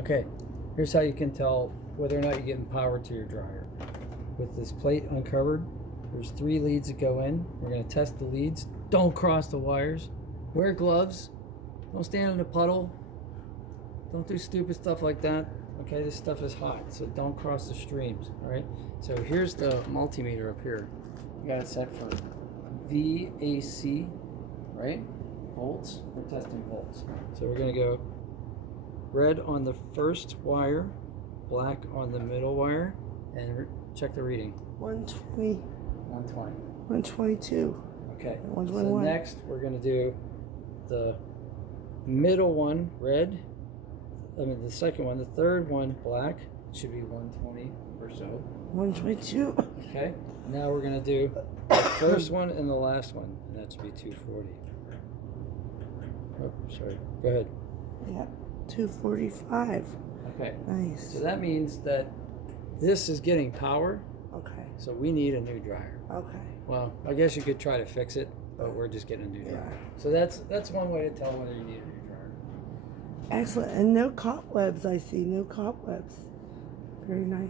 Okay, here's how you can tell whether or not you're getting power to your dryer. With this plate uncovered, there's 3 leads that go in. We're going to test the leads. Don't cross the wires. Wear gloves. Don't stand in a puddle. Don't do stupid stuff like that. Okay, this stuff is hot, so don't cross the streams. All right, so here's the multimeter up here. You got it set for VAC, right? Volts. We're testing volts. So we're going to go red on the first wire, black on the middle wire, and check the reading. 120. 120. 122. Okay. 121. So next we're going to do the middle one, red. I mean the second one. The third one, black. It should be 120 or so. 122. Okay. Now we're going to do the first one and the last one, and that should be 240. Oh, sorry. Go ahead. Yeah. 245. Okay. Nice. So that means that this is getting power. Okay. So we need a new dryer. Okay. Well, I guess you could try to fix it, but we're just getting a new dryer. So that's one way to tell whether you need a new dryer. Excellent. And no cobwebs, I see. No cobwebs. Very nice.